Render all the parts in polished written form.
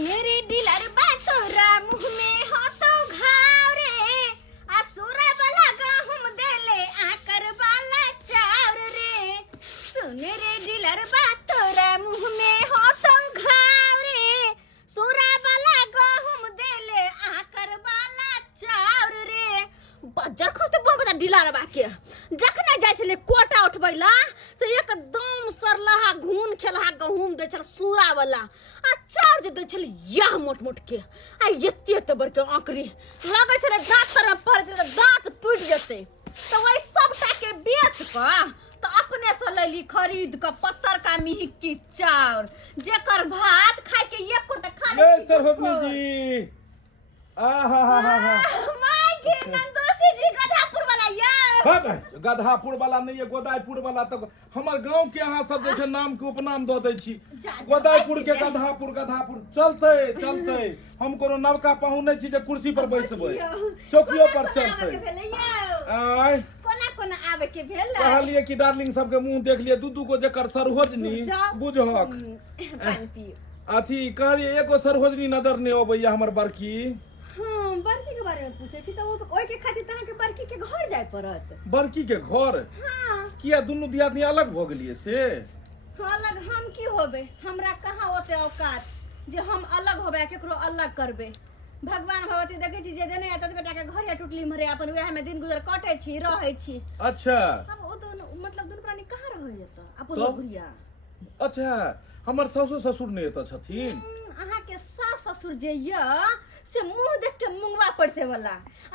Suneri dealer बा तोरा मुंह में हो तो घाव रे असुरा वाला गहुम देले आकर वाला चाउर रे सुनेरी डीलर बा तोरा मुंह में हो तो घाव रे सुरा वाला गहुम देले आकर वाला चाउर रे बजर खस्ते बहुत डीलर बा के जखने जाय छले कोटा उठबैला तो एकदम सरलहा घून खेलहा गहुम दे छल सूरा वाला आ चार्ज दे छल या मोट मोट के आ एते बर के आंकरी लगे छले दांत तर में पड़ छले दांत टूट जते तो वही सबटा के बेच क तो अपने से लैली खरीद क पत्थर का मिहिकी चाउर जेकर भात खाए के एक कोटा खा ले सरहदनी जी माय के नंदोसी जी गधापुर वाला ये गधापुर वाला नहीं है गोदाईपुर वाला तो हमार गांव के यहाँ सब जैसे नाम के उपनाम दो दै छी गोदाईपुर के गधापुर चलते चलते हम कोनो नवका पहुने छी जे कुर्सी पर बैसबै चौकियो पर चलते आय कोना आवे के भेल कहलिए कि डार्लिंग सबके मुंह देख लिए दू को जेकर सरहोजनी बुझहक पानी पियो अथी कहलिए एगो सरहोजनी नजर नहीं अबैया हमर बड़की हां बड़की के बारे में पूछे छी त ओइ के खातिर तहां के बड़की के घर जाय पड़त बड़की के घर हां किया दुनु दियादनी अलग भ गेलिए से अलग हम की होबे हमरा कहां ओते औकात जे हम अलग होबे केकरो अलग करबे भगवान भगवती देखे छी जे जने एत बेटा के घर या टुटली मरे अपन वह में दिन गुजर कटै छी रहै छी अच्छा अब ओ दोनों मतलब दुनु प्राणी कहां रहै जत अपन गुरिया अच्छा हमर सासु ससुर ने एत छथिन अहाँ के सास ससुर जे य से मुंह देख के मुंगवा पड़से वाला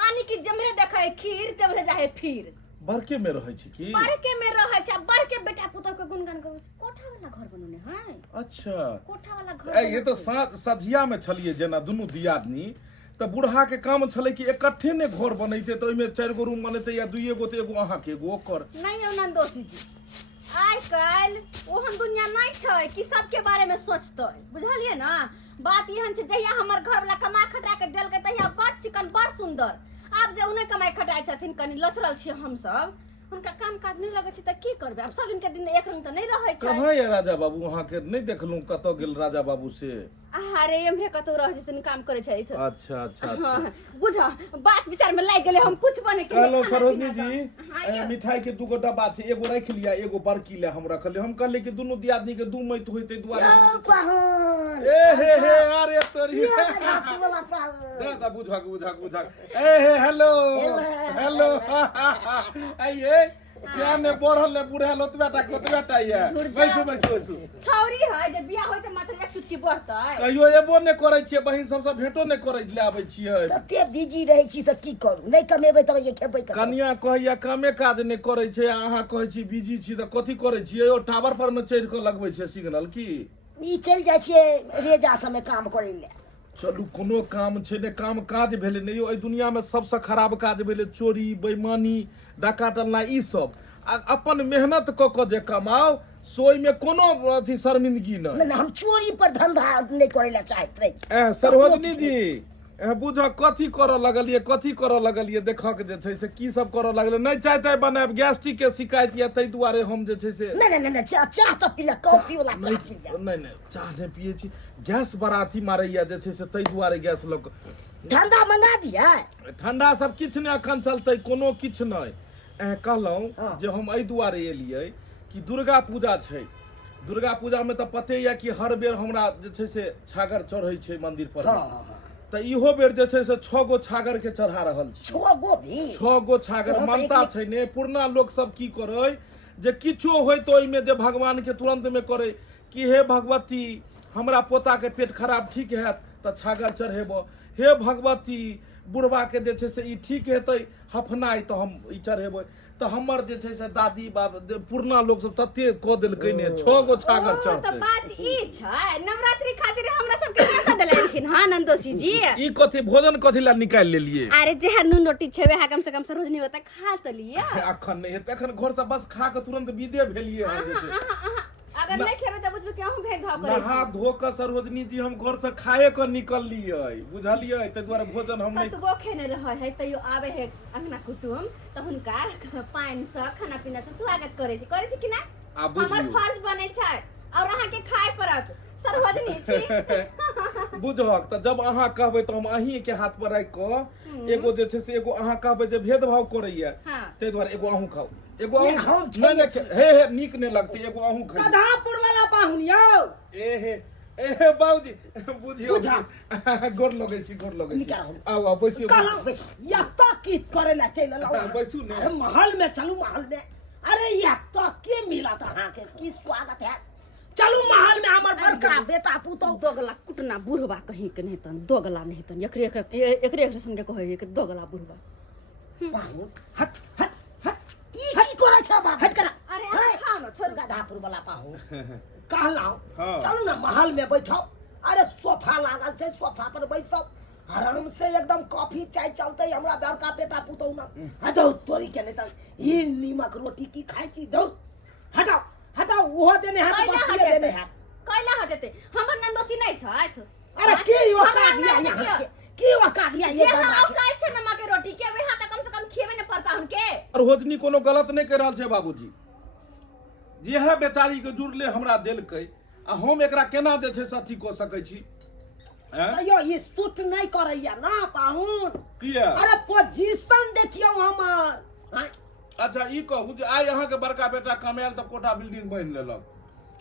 आनी की जमरे देखाय खीर तमरे जाहे फिर बड़के में रहै छी की बड़के में रहै छ बड़के बेटा पुतौ के गुणगान करू कोठा वाला घर बनने है अच्छा कोठा वाला घर ये तो सझिया में छलिए जेना दुनु दियादनी त बुढ़हा के काम छले कि इकट्ठे ने घर बनैते त ओइ में 4 गो रूम बनैते या 2 गो त एगो अहाँ के एगो ओकर नहीं हो नंदोसी जी आइ काल ओहन दुनिया नहीं छै कि सबके बारे में सोचतै बुझलिए ना बात यहन छै जहिया हमर घर वाला कमा खटा के देल के तहिया बड़ चिकन बड़ सुंदर आब जे उन्हें कमाई खटाई छथिन कनी लचरल छी हम सब उनका काम काज नहीं लगे छै त की करबे अब सब दिन के दिन एक रंग त नहीं रहै छै कहां ये राजा बाबू वहां के नहीं देखलू कतो गेल राजा बाबू से अरे एमरे कतो रह जतन काम करे छै इथ अच्छा अच्छा अच्छा बुझ बात विचार में लाग गेले हम पूछबो ने के हेलो सरोजनी जी मिठाई के 2 गोटा बात छै एगो रख लिया एगो बड़की ले हम रखले हम कहले कि दुनु दियादनी के 2 मत होइते दुआरे ए हे अरे तोरी दादा बुझक ए हे हेलो आइए क्या ने बढ़ल ने बुढ़ल ओतबेटा ये बैसु छौरी है जे बियाह होय त मात्र एक चुटकी बढ़तै कहियो एबो ने करै छियै बहिन सबसे भेटो ने करै ले आबै छियै तते बिजी रहै छी त की करू नहीं कमेबै तब ये खेबै कनिया कहैया कामे काज ने करै छै अहाँ कहै छी बिजी छी त कथि करै छियै ओ टावर पर में चढ़ के लगबै छै सिग्नल की ई चल जाय छियै रेजा समय काम करै ले चलू कोनो काम छै ने काम काज भेलै ने एहि दुनिया में सबसे खराब काज भेलै चोरी बेईमानी डाका टलना ई सब अपन मेहनत क के जे कमाओ सोई में कोनो अथी शर्मिंदगी न हम चोरी पर धंधा नहीं करे ला चाहत रही सरहोजनी जी बुझ कथी करऽ लगलिए देखक जे छै से की सब करऽ लगले नहीं चाहते बनाब गैस्ट्रिक के शिकायत या तै दुआरे हम जे छै से नहीं चाह तो पीला कॉफी वाला चाह पी जा नहीं चाह नहीं पिए छी गैस बराती मारैया जे छै से तै दुआरे गैस लोग ठंडा मंगा दिया ठंडा सब किछ ने अखन चलते कोनो किछ नहीं कहलौं जे हम एहि दुआरे एलियै कि दुर्गा पूजा छै दुर्गा पूजा में तो पते या कि हर बेर हमरा जे छै से छागर चढ़ै छै मंदिर पर त इहो बेर जे छै से 6 गो छागर के चढ़ा रहल छी 6 गो छागर मानता छै ने पुरना लोग सब की करे जे किछो होय तो ओइ में जे भगवान के तुरंत में करे कि हे भगवती हमरा पोता के पेट खराब ठीक हैत त छागर चढ़ेबो हे भगवती बुढ़वा के जे छै से ई ठीक हेतै हफनाई तो हम ई चढ़ेबै तो हमर जे छै से दादी बाप पुरना लोग सब तते क देलकै ने 6 गो छागर चढ़तै त बात ई छै नवरात्रि खातिर हमरा सब के कह देलखिन हां नंदोसी जी ई कथि भोजन कथि ला निकाल लेलिए अरे जे नून रोटी छेबे हा कम से कम सरोजनी होता खा त लिए अखन नहीं हेतै अखन घर से बस खा के तुरंत विदे भेलिए हम जे छै अगर नहीं खेबे त बुझबे केहू भेद भाव करे नहा धो के सरोजनी जी हम घर से खाए के निकल लियै बुझलियै त द्वारा भोजन हम नहीं तो खेने रहै है तयो आवे है अंगना कुटुम त हुनका पान से खाना पीना से स्वागत करे छी कि ना हमर फर्ज बने छै और अहाँ के खाए पड़त सरोजनी छी बुझक त जब अहाँ कहबै त हम अहीं के हाथ पर राखि क एगो जे छै से एगो अहाँ कहबै जे भेदभाव करैया हाँ। ताहि दुआरे एगो अहूँ खाऊ एगो अहूँ हम नहीं नहीं, हे नीक नहि लगतै एगो अहूँ खाऊ गधापुर वाला पाहुन यौ ए बाबूजी बुझियो गोर लगै छी निकाल हम। आउ आउ बैसियो कहलौं यत्ता की करे ला चल लाओ बैसू ने। अरे महल में चलू महल में अरे यत्ता के मिला त अहाँ के की स्वागत है चलू महल में हमर बड़का बेटा पुतौ दोगला कुटना बुढ़वा कहीं के नहीं तन दोगला नहीं तन एकरे सुन के कहे कि दोगला बुढ़वा पाहुन हट हट हट ई की करे छ बाप हट करा अरे अहाँ खाओ ना छोड़ गधापुर वाला पाहुन कहलौं हाँ। चलू ना महल में बैठो अरे सोफा लागल छै सोफा पर बैसो आराम से एकदम कॉफी चाय चलते हमरा बड़का बेटा पुतौ ना हटो तोरी के नहीं त ई नीमक रोटी की खाई छी दो हटाओ हटाओ वो देने हाथ बसिए देने हाथ कैला हटेते हमर नंदोसी नहीं छथि अरे की ओका दिया यहाँ के की ओका दिया ये जे बंदा हम के खाइ छै नमक के रोटी के वे हाथ कम से कम खिएबे न पर पाहुन के और होजनी कोनो गलत नहीं कर रहल छै बाबूजी जे है बेचारी के जुड़ले हमरा देलकै आ हम एकरा केना जे छै से अथी क सकै छी अयो ये सूट नहीं करैया ना पाहुन किया अरे पोजीशन देखियो हमर हाँ, अच्छा ई कहू जे आइ अहाँ के बड़का बेटा कमायल त कोठा बिल्डिंग बनि लेलक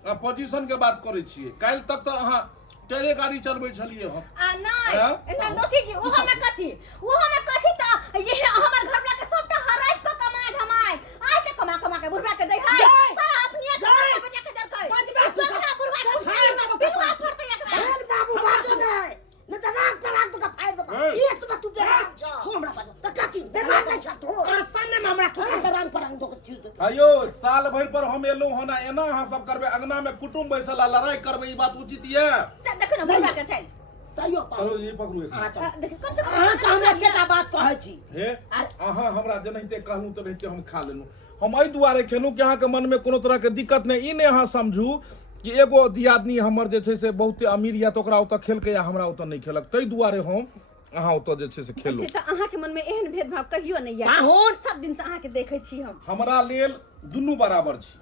आ पोजीशन के बात करै छियै काल्हि तक त अहाँ टेरे गाड़ी चलबै छलियै हम आ नहीं नंदोसी जी वो हमें कथी त ये हमर घर वाला के सबटा हराइ क कमाए धमाए आज से कमा के बुढ़वा के दै है सारा अपने के बेटा के देलकै पंचमा दोगला बुढ़वा के बिलवा फरते एकरा बहन बाबू बाजो नहीं न त राग पर राग तो फायर दो एक तो तू पे राग छ हो हमरा बाजो त कथी बेकार नहीं छ तो सामने में हमरा किसी रंग पर रंग दो के चीज दे अयो साल भर पर हम एलौ हना एना अहाँ सब करबै अंगना में कुटुंब बैसल आ लड़ाई करबै ई बात उचित ये सब देखो ना बुढ़वा के चल तइयो अरे पाहुन ये पकड़ू एक हां चल देखो कम से कम अहाँ का हम एकेटा बात कहै छी हे अहाँ हमरा जेनाहिते कहलू तनाहिते हम खा लेलू हम एहि दुआरे खेलू कि अहाँके मन में कोनो तरह के दिक्कत नहीं ई नहीं अहाँ समझू कि एगो दियादनी हमर जे छै से बहुते अमीर या तो ओकरा ओतऽ खेलकै या हमरा ओतऽ नहीं खेलक ताहि दुआरे हम अहाँ ओतऽ जे छै से खेलू से त अहाँ के मन में एहन भेदभाव कहियो नहीं या पाहुन सब दिन से अहाँ के देखै छी हम हमरा लेल दुनू बराबर छी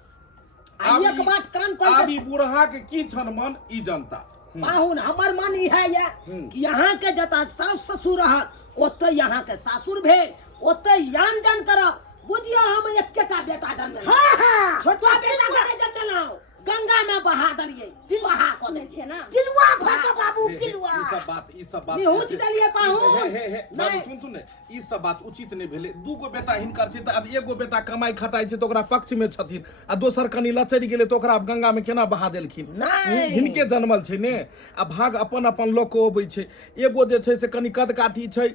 आ एक बात कान कह आब ई बूढ़ा के की छन मन ई जनता पाहुन हमर मन ई है ये कि यहाँ के जता सास ससुर रहल ओते यहाँ के सासुर भेल ओते यान जान करब बुझियो हम एकेटा बेटा जन्म छोटा बेटा के जन्म गंगा में बहा दलिए बहा को दे छै ना पिलुआ फाटो बाबू पिलुआ ई सब बात निहुच दलिए पाहुन बाबू सुन ने ई सब बात उचित नहीं भेले दूगो बेटा हिनकर छै त अब एगो बेटा कमाई खटाई छै त ओकरा पक्ष में छथिन आ दोसर कनी लचरि गेले त ओकरा गंगा में केना बहा देलखिन हिनके जन्मल छै ने आ भाग अपन अपन लोक अबै छै एगो जे छै से कनी कद काठी छै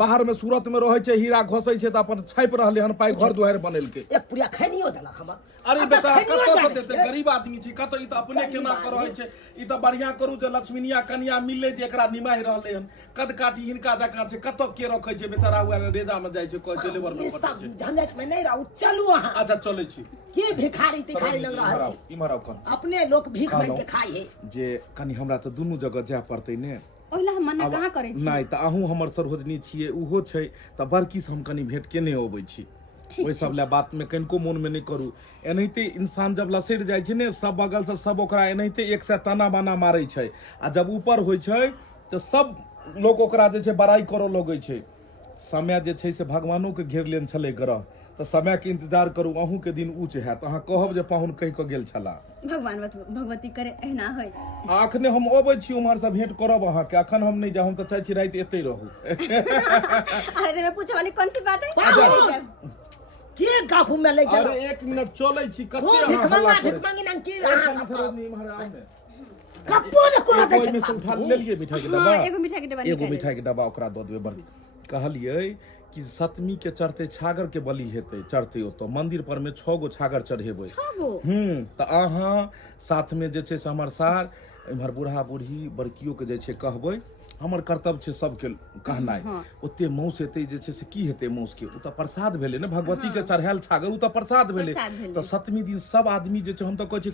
बाहर में सूरत में रहे छै हीरा घोसै छै त अपन छापि रहले हन पाई घर दुआर बनेलकै एक पूरा खैनियो देलक हमर अरे बेटा कतौ से देते गरीब आदमी छै कतौ ई त अपने केना कर रहै छै ई त बढ़िया करू जे लक्ष्मीनिया कन्या मिलले जे एकरा निमाहि रहले हन कद काठी हिनका जकां छै कतौ के रखै छै बेचारा हुआ रेजा में जाय छै कहै छै लेबर में सब झंझट में नहीं रहू चलू अहाँ अच्छा चलै छी की भिखारी तिखारी लग रहै छी इमहर आउ कन अपने लोग भीख मांग के खाई है जे कनी हमरा त दुनू जगह जाय पड़तै ने ओहिला हम मना कहाँ करै छी नहीं त अहूँ हमर सरोजनी छियै उहो छै त बड़की से हम कनी भेंट केने अबै छी ओहि सब ले बात में कनिको मोन में नहीं करू एनाहिते इंसान जब लसैर जाइ छै ने सब बगल से सब ओकरा एनाहिते एक से ताना बाना मारै छै आ जब ऊपर होइ छै तो सब लोग ओकरा जे छै बड़ाई करऽ लगै छै समय जे छै से भगवानो के घेर लेन छलै ग्रह तो समय के इंतजार करू अहूँ के दिन ऊँच हैत अहाँ कहब जे पाहुन कहि कऽ गेल छला भगवान भगवती करे एहना होय अखने हम अबै छी उम्हर से भेंट करब अहाँके अखन हम नहीं जाऊँ तो चाहे छी राति एतै रहू अरे मैं पूछे वाली कौन सी बात है के गाफू में ले जा अरे 1 मिनट चलै छी कते वो अहाँ हल्ला भिख करै मांगी नंग की छी? रहा कनी सरोजनी इम्हर आउ ने। कप्पो न कोनो दै ओहिमे छै से उठा लेलियै मिठाई के डब्बा एगो मिठाई के डब्बा एगो निकाल मिठाई के डब्बा ओकरा दऽ देबै बड़ कहलियै कि सप्तमी के चढ़ते छागर के बलि हेतै चढ़ते ओतऽ मंदिर पर में 6 गो छागर चढ़ेबै छगो त अहाँ साथ में जे छै से हमर सार इम्हर बूढ़ा बूढ़ी बड़कियो के जे छै कहबै हमर कर्तव्य छै सबके कहनाइ ओते मौस हेतै जे छै से की हेतै मौस के उ त प्रसाद भेलै ने भगवती के चढ़ायल छागर उ त प्रसाद भेलै त सप्तमी दिन सब आदमी जे छै हम त कहै छी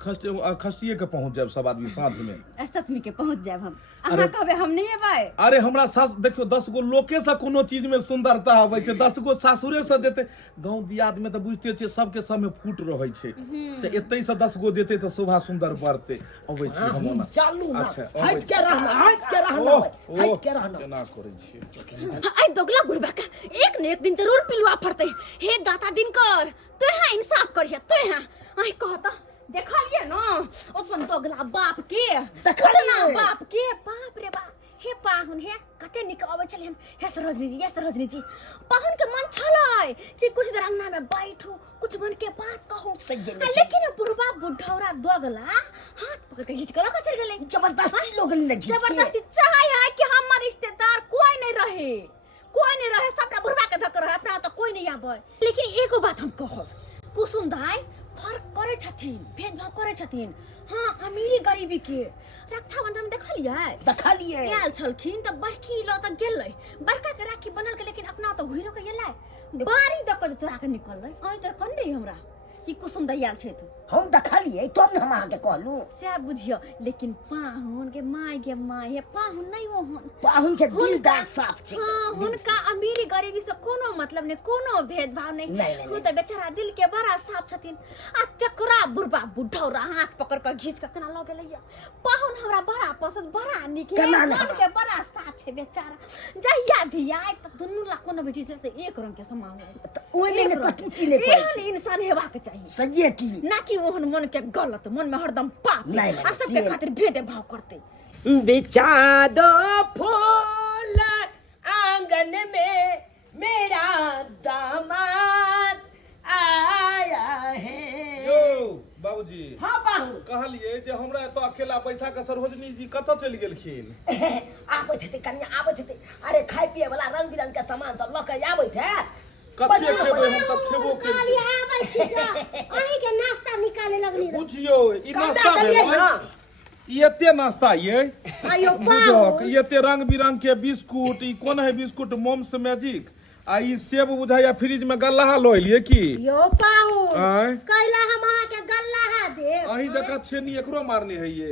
खस्तिये के पहुंच जायब सब आदमी साथ में सप्तमी के पहुंच जायब हम अहाँ कहबे हम नहीं एबै अरे हमरा सास देखियो 10 गो लोके से कोनो चीज में सुंदरता आबै छै 10 गो सासुरे से देते गांव दियाद में त बुझते छियै सबके सब में फूट रहै छै त एतै से 10 गो देते त शोभा सुंदर बढ़ते अबै छी हम चालू ना अच्छा हट के रहना ना हट के रहना केना करै छी आई दोगला बुढ़बा का एक न एक दिन जरूर पिलुआ फरते हे दाता दिन कर तू यहाँ इंसाफ करिया तू यहाँ आई कहता देखलिए ना अपन दोगला बाप के देखलिए बाप के बाप रे बाप हे पाहुन हे कते निक आवे छले हे सरोजनी जी पाहुन के मन छलै जे कुछ देर अंगना में बैठू कुछ मन के बात कहूं लेकिन बुढ़बा बुढ़ौरा दोगला हाथ पकड़ के खींच कर चल गेले जबरदस्ती लोग ले खींच जबरदस्ती चाहे है कि हमर रिश्तेदार कोई नहीं रहे सबटा बुढ़बा के धक रहे अपना तो कोई नहीं आबे लेकिन एगो बात हम कहब कुसुम दाई फर्क करे छथिन भेदभाव करे छथिन हाँ अमीरी गरीबी के रक्षाबंधन देखलिए आयल छलखिन त बड़की ल त गेलै बड़का के राखी बनल के लेकिन अपना त घुरो के गेलै बारी द के चोरा के निकललै आई त कन रही हमरा कि कुसुम दैयाल छै तू हम देखलिए तब न हम आके कहलू से बुझियो लेकिन पाहुन के माय हे पाहुन नहीं ओहन पाहुन से दिल दाग साफ छै हां हुनका अमीरी गरीबी से कोनो मतलब नहीं कोनो भेदभाव नहीं हो त बेचारा दिल के बड़ा साफ छथिन आ तकरा बुढ़बा बुढ़ौरा हाथ पकड़ के घीच के कना ल गेलैया पाहुन हमरा बड़ा पसंद बड़ा निक है मन के बड़ा साफ छै बेचारा जहिया भी आए त दुनू ला कोनो भी चीज से एक रंग के समान है त ओने ने कटुटी ने कहै छै इंसान हेबा के चाहिए सजे की ना कि ओहन मन के गलत मन में हरदम पाप आ सबके खातिर भेदभाव करते बिछा दो फूल आंगन में मेरा दामाद आया है यो बाबूजी हाँ बाहू कहलिए जे हमरा तो अकेला पैसा के सरोजनी जी कत चल गेलखिन आबैत हेतै कन्या आबैत हेतै अरे खाय पिए वाला रंग बिरंग के सामान सब ल के आबैत है कते खेबै हम त खेबो के खाली आबै छी जा अही के नाश्ता निकाले लगली बुझियो ई नाश्ता भेलै ई एते नाश्ता ये आयो बुझक ई एते रंग बिरंग के बिस्कुट ई कोन है बिस्कुट मोम्स मैजिक आ ई सेब बुझाया फ्रिज में गल्लाहा ल एलिए की यो पाहु आय कैला हम अहाँ के गल्लाहा देब अही जका छेनी एकरो मारनी है ये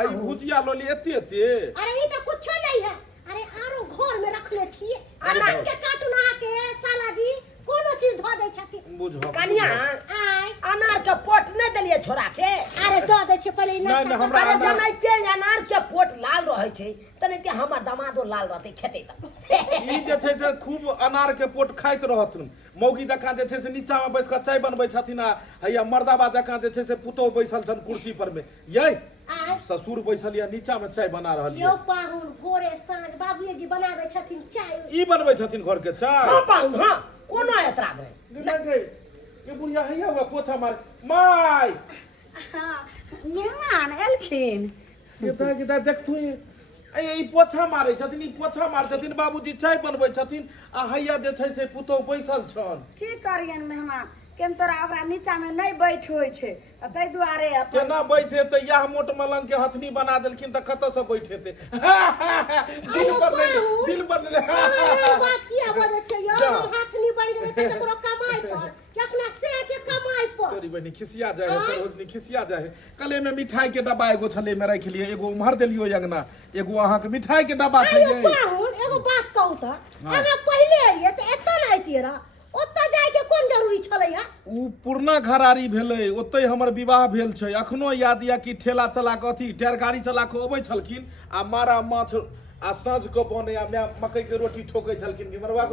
आई भुजिया ल लिए एते अरे ई त कुछो नहीं है अरे आरो घर में रखले छिए अनार के काटू ना के साला जी कोनो चीज ध दै छथिन बुझक कन्या आय अनार के पोट न देलिए छोरा के अरे द दै छी पहिले नहीं, नाश्ता हमरा अरे अनार- जनाइते अनार के पोट लाल रहै छै तनैते हमर दामादो लाल रहतै खेतै त ई जे छै से खूब अनार के पोट खाइत रहथुन मौगी जकाँ जे छै से नीचा में बैस के चाय बनबै छथिन आ हैया मर्दाबा जकाँ जे छै से पुतोह बैसल छन कुर्सी पर में यै आय ससुर बैसल या नीचा में चाय बना रहल यो ये पाहुन भोरे साँझ बाबूजी जी बनाबै छथिन चाय ई बनबै छथिन घर के चाय हां पाहुन हां कोनो एतराज नहीं लगे ये बुढ़िया हैया हुआ पोछा मार माय हां मेहमान एलखिन ये दा देख तू ई पोछा मारै छथिन ई पोछा मार छथिन बाबूजी चाय बनबै छथिन आ हैया जे छै से पुतोह बैसल छन की करियन मेहमान केन तोरा ओकरा नीचा में नहीं बैठ होय छै तै दुआरे अपन केना बैसे त यह मोट मलंग के हथनी बना देलखिन त कत से बैठेते दिल पर बात किया बोले छै यो जा। हाथ नहीं बढ़ गेलै त ककरो कमाई पर कि अपना से के कमाई पर तोरी बहनी खिसिया जाए है सरोजनी खिसिया जाए है कले में मिठाई के डब्बा एगो छले में रख लिए एगो उम्हर देलियो अंगना एगो अहाँ के मिठाई के डब्बा छै आयो पाहुन एगो बात कहू त अहाँ पहिले एलिए त एत न आइतिए रा ओत्ता जाय के कोन जरूरी छलै है उ पुरना घरारी भेलै ओतै हमर विवाह भेल छै अखनो याद या कि ठेला चला के अथी टायर गाड़ी चला के अबै छलखिन आ मारा माछ आ साँझ के बने आ मकई के रोटी ठोकै छलखिन कि मरवा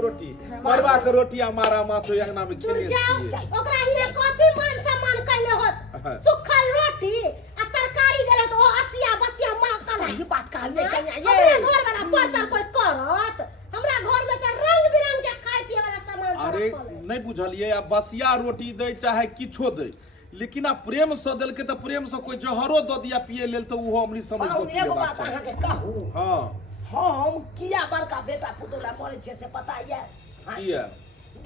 के रोटी आ मारा माछ ओइ अंगना में खेले जाओ छियै ओकरा हिने कथि मान सम्मान कैले होत सुखल रोटी आ तरकारी देले त ओ हसिया बसिया मां कला सही बात कहलिए कन्या हमरा ये घर वाला परतर कोई करत हमरा घर में त रंग बिरंग के खाय पिए वाला सामान सब अरे रखल है। नहीं बुझलिए आ बसिया रोटी दे चाहे किछो दे लेकिन आ प्रेम से देलके त प्रेम से कोई जहरो द दिया पिए लेल त उहो हमनी समझ पाहुन के एगो पिए बात अहाँ के कहू हां हम किया बड़का बेटा पुतौला मरे छै से पता ये किया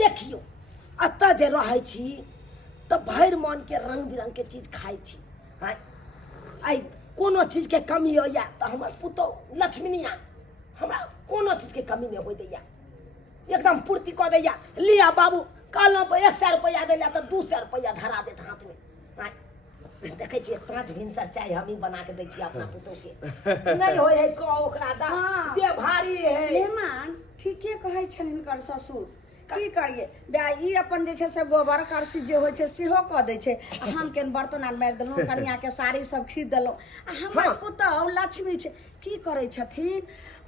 देखियो अत्ता जे रहै छी त भरि मन के रंग बिरंग के चीज खाइ छी हां आई कोनो चीज के कमी होइया त हमर पुतौह लक्ष्मीनिया हमरा कोनो चीज के कमी नहीं होय दैया एकदम पूर्ति क दैया लिया बाबू कहलौं 100 रुपया देला त 200 रुपया धरा देत हाथ में हां देखे छियै साँझ भिनसर चाय हम ही बना के दै छी अपना पुतौह के नहीं होय है को ओकरा दा हाँ। दे भारी है मेहमान ठीके कहै छन हिनकर ससुर की करिए बे ई अपन जे छै से गोबर करसी जे होइ छै सेहो कऽ दै छै आ हम केन बर्तन आर मारि देलहुँ कनिया के साड़ी सब खरीद देलहुँ आ हमर पुतहु लक्ष्मी छै की करै छथिन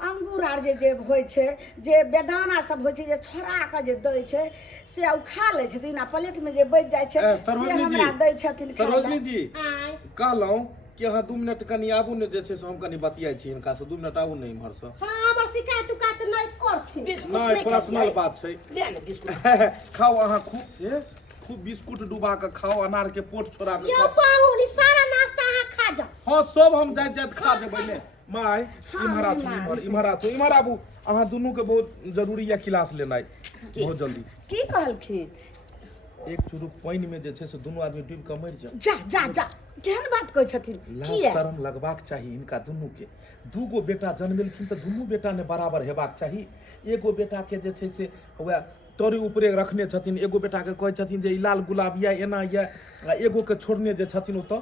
अंगूर आर जे होइ छै जे बेदाना सब होइ छै जे छोड़ा के जे दै छै से उ खा लै छथिन आ प्लेट में जे बचि जाइ छै से हमरा दै छथिन खाय सरोजनी लए। जी कहलहुँ कि अहाँ 2 मिनट कनि आबू ने जे छै से हम कनि बतियाइ छी हिनका से 2 मिनट आबू ने इम्हर से हाँ हमर शिकायत उकायत नहीं करथिन बिस्कुट नहीं पर्सनल बात छै ले ले बिस्कुट खाओ अहाँ खूब बिस्कुट डुबा के खाओ अनार के पोट छोड़ा के यो खाओ पाहुन ई सारा नाश्ता अहाँ खा जा हाँ सब हम जाइत जाइत खा जेबै ने माय इम्हर आबू अहाँ दुनू के बहुत जरूरी है क्लास लेनाइ बहुत जल्दी की कहलखिन एक चुरुक पानि में जे छै से दुनू आदमी डूबि के मरि जाओ जा जा जा केहन बात कहै छथिन लाज किया शरम लगबाक चाही इनका दुनू के 2 गो बेटा जन्मेलखिन तऽ दुनू बेटा ने बराबर हेबाक चाही एगो बेटा के जे छै से वएह तोरी ऊपरे रखने छथिन एगो बेटा के कहै छथिन जे ई लाल गुलाब या एना या आ एगो के छोड़ने जे छथिन ओतऽ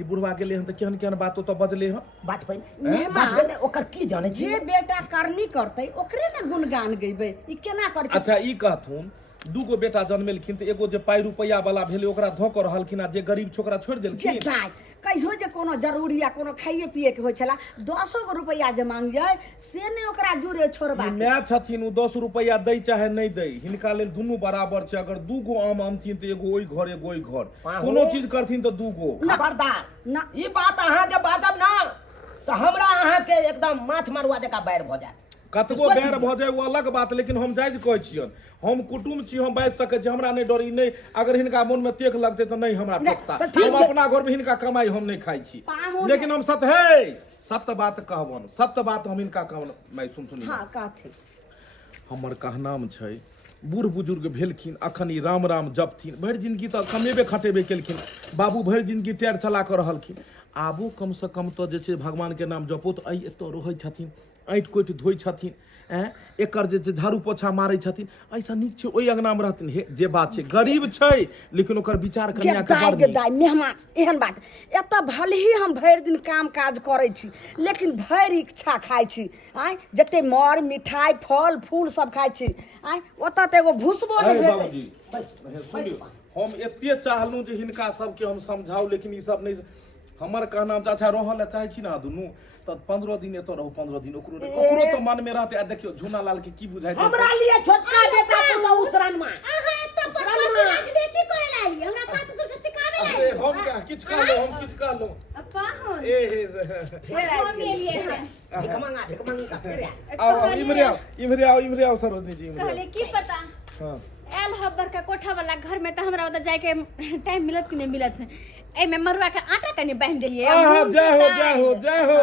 ई बुढ़वा गेलै हन तऽ केहन केहन बात ओतऽ बजलै हन बात पे मेहमान ओकर की जाने छी जे बेटा करनी करतै ओकरे ने गुणगान गैबै ई केना करै छै अच्छा ई कहथुन 2 गो बेटा जन्मेलखिन तऽ एगो जे पाइ रुपैया वाला भेलै ओकरा धऽ कऽ रहलखिन आ जे गरीब छै ओकरा छोड़ि जे देलखिन जाय कहियो जे कोनो जरूरी या कोनो खाइए पिए के होइ छला 10 गो रुपैया जे मांगियै से ने ओकरा जुरे छोड़बा ई माय छथिन ओ 10 रुपैया दै चाहे नहि दै हिनका लेल दुनू बराबर छै अगर 2 गो आम आनथिन तऽ एगो ओइ घर एगो ओइ घर कोनो चीज करथिन तऽ 2 गो खबरदार ना ई बात अहाँ जब बाजब ना तो हमरा अहाँ के एकदम माछ मारुआ जका बैर भ जाए कतबो बैर भऽ जाए वो अलग बात लेकिन हम जायज कहै छियन हम कुटुम्ब छी हम बाजि सकै छी हमरा नहि डर ई नहि अगर हिनका मन में तेख लगतै तऽ नहीं हमरा टोकता तऽ ठीक हम छै। अपना घर में हिनका कमाई हम नहीं खाई छी पाहुन- लेकिन हम सत्य बात कहबन सत्य बात हम हिनका कहबन मैं सुन हां कहथिन हमर कहनाम छै बूढ़ बुजुर्ग भेलखिन अखन ई राम राम जपथिन भरि जिंदगी तऽ कमेबे खटेबे केलखिन बाबू भरि जिंदगी टायर चला कऽ रहलखिन आबो कम से कम तऽ जे छै भगवान के नाम जपो तऽ एतऽ रहै छथिन ऐंठ कोटि धोइ छथिन एकर जे छै झाड़ू पोछा मारै छथिन ऐसा नीक छै ओहि अंगना में रहथिन हे जे बात छै गरीब छै लेकिन ओकर विचार कन्या के बड़ नीक दाय मेहमान एहन बात एतऽ भले ही हम भरि दिन काम काज करै छी लेकिन भरि इच्छा खाइ छी आय जते मर मिठाई फल फूल सब खाइ छी आय ओतऽ तऽ एगो भूसबो नहि अरे भेटै बाबूजी सुनियौ हम एते चाहलहुँ जे हिनका सबके हम समझाउ लेकिन ई सब नहीं हमर कहना अच्छा रहल ले चाहे छी ना दुनू तऽ 15 दिन एतऽ रहू 15 दिन ओकरो तो मन में रहते आ देखियो झूना लाल के की बुझाइ छै हमरा लिए छोटका बेटा को उसरन में अहाँ एतऽ पर राजनीति करे लागि हमरा साथ ससुर के सिखावे अरे लागि हम किछ कहलो पाहुन ए हे हम एलिए हैं भिख मांगी का फिर आओ इमरे आओ सरोजनी जी इमरे कहले की पता हां एल हब्बर का कोठा वाला घर में तो हमरा उधर जाए के टाइम मिलत कि नहीं मिलत ए में मरुआ के आटा कनी बांध देलिए जय हो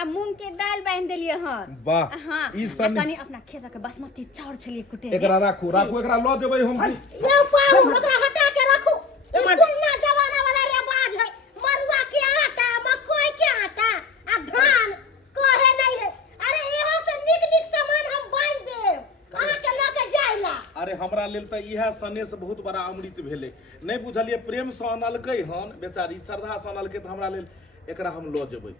आ मूंग के दाल बांध देलिए हन वाह हां ई सब कनी अपना खेत के बासमती चाउर छलिए कुटे एकरा राखू एकरा ल देबै हम यो पाहुन ओकरा हटा के रखू ई पुरना जमाना वाला रिवाज है मरुआ के आटा मकई के आटा आ धान कहे नहीं है अरे इहो से निक सामान हम बांध देब अहाँ के ल के जाइला अरे हमरा लेल तऽ इएह सने से बहुत बड़ा अमृत भेलै नहीं बुझलिए प्रेम से अनलकै हन बेचारी श्रद्धा से अनलकै तऽ हमरा लेल एकरा हम ल जेबै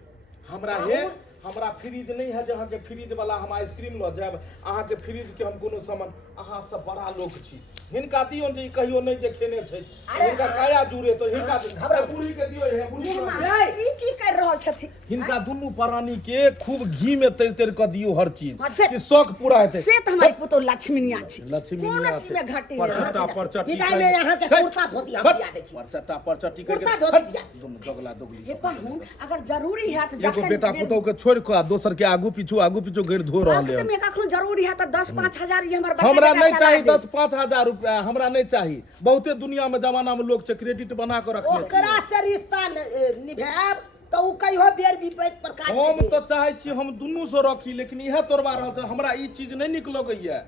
हमरा फ्रिज नहीं है जहाँ के फ्रिज वाला हम आइसक्रीम ल जाब अहाँ के फ्रिज के हम कोनो सामान अहाँ सब बड़ा लोग छी हिनका दियौ जे कहियो नहीं देखेने छै हिनका काया जुरे तो हिनका हमरा पूरी के दियौ है पूरी ई की कर रहल छथिन हिनका दुनू प्राणी के खूब घी में तर के दियौ हर चीज हाँ, से- कि शौक पूरा हेतै से तऽ हमर पुतौ लक्ष्मीनिया छी लक्ष्मी कोनो चीज में घटी परचट्टा परचट्टी विदाई में यहाँ के कुर्ता धोती हम दिया दे छी परचट्टा परचट्टी कुर्ता करके धोती दिया दोनों दोगला दोगली ये पाहुन अगर जरूरी है तो एगो बेटा पुतौ के छोड़ के आ दोसर के आगू पीछू गड़ धो रहले में कखनो जरूरी है तो 10-5 हजार ये हमर बच्चा हमरा बेटा नहीं चला चाहिए दे। 10-5 हजार रुपया हमरा नहीं चाहिए बहुते दुनिया में जमाना में लोग छै क्रेडिट बना के रखने ओकरा से रिश्ता निभाब तो उ कहियो बेर विपैत प्रकाश हम तो चाहे छी हम दुनू से रखी लेकिन इहे तोड़वा रहल छै हमरा ई चीज नहीं निक लगैया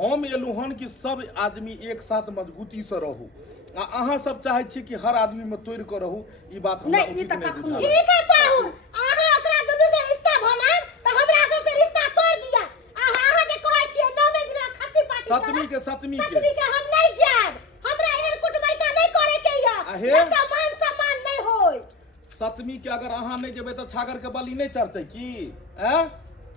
हम एलू हन कि सब आदमी एक साथ मजबूती से रहू आ अहाँ सब चाहे छी कि हर आदमी में तोड़ के रहू ई बात हमरा नहीं, ई उचित तऽ नहीं कखनो बुझाइया। ठीक है पाहुन अहाँ ओकरा दुनू से रिश्ता बनाब त हमरा सब से रिश्ता तोड़ दिया अहाँ के कहै छियै नौमे दिन खस्सी पार्टी सतमी के सतमी के हम नहीं जाब हमरा एहन कुटमैता नहीं करे के या आहे। नहीं त मान सम्मान नहीं होय सतमी के अगर अहाँ नहीं जेबै तो छागर के बलि नहीं चढ़तै की हैं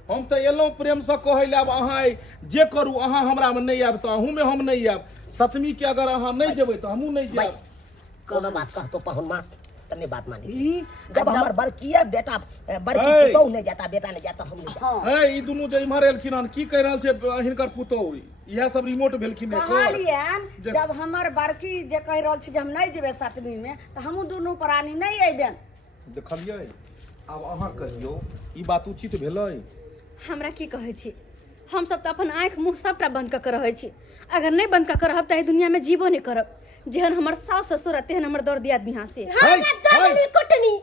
हम तो एलहुँ प्रेम से कहै ले, अब अहाँ जे करू, अहाँ हमरा में नहीं आब तो अहूँ में हम नहीं आब। सतमी के अगर अहाँ नहीं जेबै तो हमहूँ नहीं जाब। कोनो बात कहतो पहुन माँ तने बात मानी। ई जब हमर बड़की बेटा बड़की पुतौह नहीं जाता, बेटा नहीं जाता, हम नहीं जाता। है ई दुनू जे इम्हर एलखिन हन की कह रहल छै हिनकर पुतौह, इएह सब रिमोट भेलखिन कहलियन जब हमर बड़की जे कह रहल छी जे हम नहीं जेबै 7वीं में तो हमहू दुनू प्राणी नहीं अइबेन। देखलियै। आब अहाँ कहियौ ई बात उचित भेलै? हमरा की कहै छी, हम सब तो अपन आँख मुँह सबटा बंद कऽ के रहै छी। अगर नहीं बंद कऽ के रहब तऽ एहि दुनिया में जीबो नहीं करब। जेहन हमर सास ससुर तेहन हमर दर दियाद बिहा से ददली कुटनी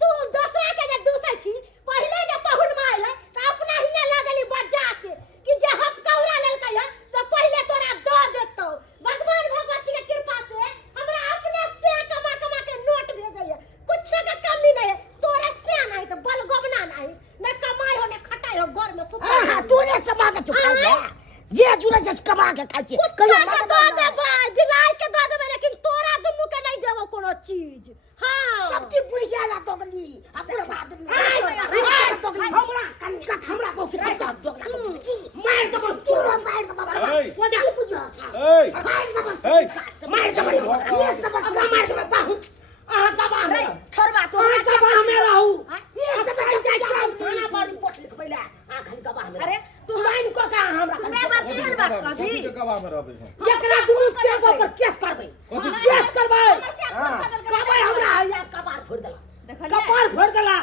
तू दूसरा के जे दूसै छी, पहिले जे पहुन में आइले त अपना हिया लागली बजा के कि जे हफ कौरा लेलकै है से पहिले तोरा द देतौ। भगवान भगवती के कृपा से हमरा अपने से कमा कमा के नोट भेजैया, कुछ के कमी नहीं है। तोरे से नहीं तो बल गोबना नहीं, न कमाई हो न खटाई हो, घर में सुता तूने समा के चुका ले जे जुने जस कमा के खाइ छै। कहियो दे देबै, बिलाई के दे देबै, लेकिन तोरा दुन्नू के नहीं देबो कोनो चीज। हां सब चीज बुढ़िया ला दोगली अपने बात नहीं हमरा कनका हमरा को के दोगला मार दबो तू मार दबो वजा बुझो ए मार दबो ए मार दबो ये दबो मार दबो बाहु आहा दबा रे छोड़बा तो आहा दबा में रहू ये दबा जाय थाना पर रिपोर्ट लिख पहिले आखन दबा में। अरे तू साइन को का हमरा मैं बात केहन बात कभी कथी के गवाह में रहबै हम? एकरा दुनु से पर केस करबै, केस करबै। कबै हमरा या कपार फोड़ देला, कपार फोड़ देला।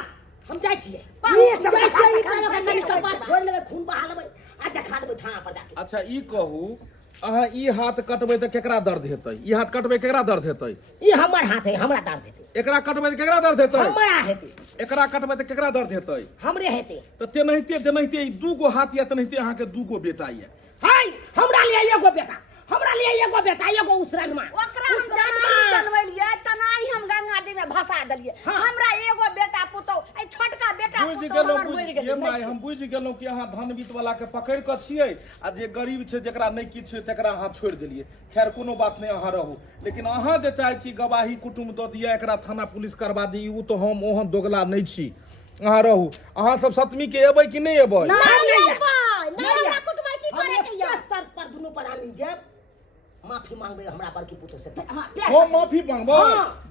हम जाय छियै ये जाय छियै कपार फोड़ लेबै, खून बहा लेबै आ देखा देबै थाना पर जाके। अच्छा ई कहू, अहाँ ई हाथ कटबै तऽ केकरा दर्द हेतै? ई हाथ कटबै केकरा दर्द हेतै? ई हमर हाथ है, हमरा दर्द हेतै। एकरा कटबै तऽ केकरा दर्द हेतै? हमरा हेतै, एकरा कटबै तऽ केकरा दर्द हेतै? हमरे हेतै। तऽ तेनाहिते जेनाहिते ई दूगो हाथ या तेनाहिते अहाँके दूगो बेटा या। हाय हमरा लिए एगो बेटा, हमरा लिए एगो बेटा, एगो उसरन मां ओकरा हम जनानी जनवलिए तनाई हम गंगा जी में भसा देलिए। हमरा एगो बेटा पुतौ, ए छोटका बेटा बुझि पुतौ गेलहुँ, हमर मरि ये गेलै। माय हम बुझि गेलहुँ कि अहाँ धनबीत वाला के पकड़ि कऽ छियै आ जे गरीब छै जेकरा नहीं किछु छै तकरा अहाँ छोड़ि देलियै। खैर कोनो बात नहीं, अहाँ रहू। लेकिन अहाँ जे चाहै छी गवाही कुटुम्ब दऽ दिया, एकरा थाना पुलिस करवा दी, उ तो हम ओहन दोगला नहीं छी। अहाँ रहू। अहाँ सब 7वीं के एबै कि नहीं एबै? नहीं ना कुटमाइती करे के या सर पर दुनु पर आनी जब माफी मांगबे हमरा बड़की पुतो से। हम माफी मांगबै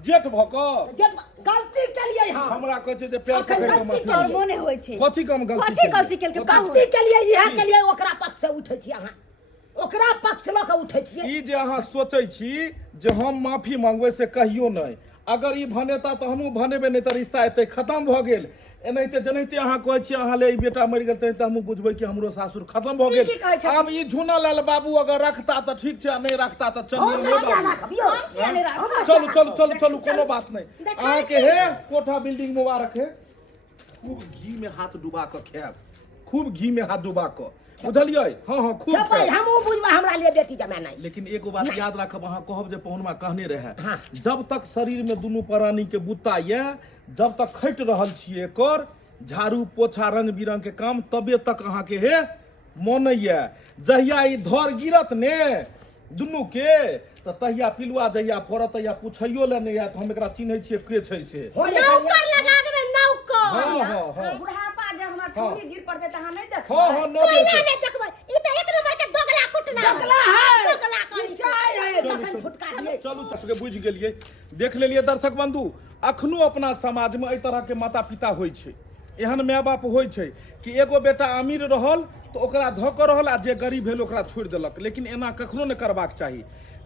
जेठ भऽ कऽ? जब गलती केलिए हम, हमरा कहै छै जे पैर पकड़ि कऽ माफी और मोने होइ छै। कथी कम गलती कथी गलती केलकै? गलती केलिए इहे केलिए, ओकरा पक्ष से उठै छी अहाँ, ओकरा पक्ष लऽ के उठै छी। ई जे अहाँ सोचै छी जे हम माफी मांगबै से कहियो नहीं। अगर ई भनेता तऽ हमहूँ भनेबै, नहीं तऽ रिश्ता एतै खत्म भऽ गेल। एनाहिते जेनाहिते अहाँ कहै छियै अहाँ ले ई बेटा मरि गेल तेनाहिते हमहूँ बुझबै कि हमरो सासुर खत्म भऽ ई की कहै गेल। छथिन? आब ई झूना लाल बाबू अगर रखता तऽ ठीक छै, नहीं रखता तऽ चलिए ले बाबू। चलू चलू चलू चलू, कोनो बात नहीं। अहाँके हे कोठा बिल्डिंग मुबारक है। खूब घी में हाथ डुबा कऽ खायब, खूब घी में हाथ डुबा कऽ, बुझलियै? हाँ हाँ खूब खायब। हमहूँ बुझबा हमरा लिए बेटी जमा नहीं। लेकिन एगो बात याद राखब, अहाँ कहब जे पहुनमा कहने रहे, जब तक शरीर में दुनू प्राणी के बुता ये, जब तक खटि रहल छियै एकर झाड़ू पोछा रंग बिरंग के काम, तबे तक अहाँ के हे मन ये। जहिया ई धर गिरत ने दुनू के तऽ तहिया पिलुआ जहिया फड़त तहिया पूछैयो ले नहीं आयत हम एकरा चिन्है छियै के छै से। नौकर लगा देबै, नौकर। हाँ हाँ हाँ बुढ़ापा जे हमर ठोड़ी गिर पड़तै त अहाँ नहीं देखबै। हाँ हाँ न कोई देखै। नहीं देखबै, ई त एक नंबर के दोगला कुटना दोगला है। दोगला करी चाय तखन फुटका दिए। चलू सबके बुझि गेलियै, देख लेलियै दर्शक बंधु। अखनो अपना समाज में एहि तरह के माता पिता होइ छै, एहन माय बाप होइ छै कि एगो बेटा अमीर रहल तो ओकरा धोकर रहल, आ जे गरीब भेल ओकरा छोड़ि देलक। लेकिन एना कखनो नहीं करबाक चाही।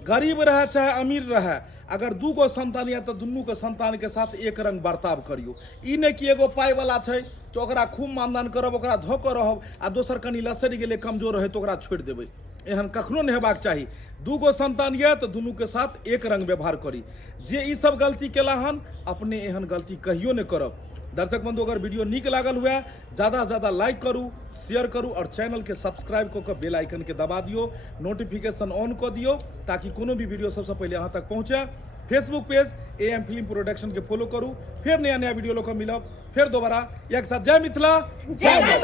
गरीब रहे चाहे अमीर रहे, अगर दूगो संतान या तो दुनू के संतान के साथ एक रंग बर्ताव करियो। ई नहीं कि एगो पाई वाला छै तो ओकरा खूब मानदान करब, ओकरा धोकर रहब, आ दोसर कनी लसरि गेलै कमजोर रहे तो ओकरा छोड़ि देबै। एहन कखनो नहीं हेबाक चाही। दूगो संतान ये तो दुनू के साथ एक रंग व्यवहार करी। जे ई सब गलती केला हन, अपने एहन गलती कहियो नहीं करब। दर्शक बंधु, अगर वीडियो नीक लागल हुआ ज़्यादा से ज़्यादा लाइक करू, शेयर करू और चैनल के सब्सक्राइब कऽ के बेल आइकन के दबा दियो, नोटिफिकेशन ऑन कर दियो ताकि कोनो भी वीडियो सबसे पहले अहाँ तक पहुँचे। Facebook page AM film production के फॉलो करू। फिर नया नया वीडियो लोग मिलब, फिर दोबारा एक साथ। जय मिथिला, जय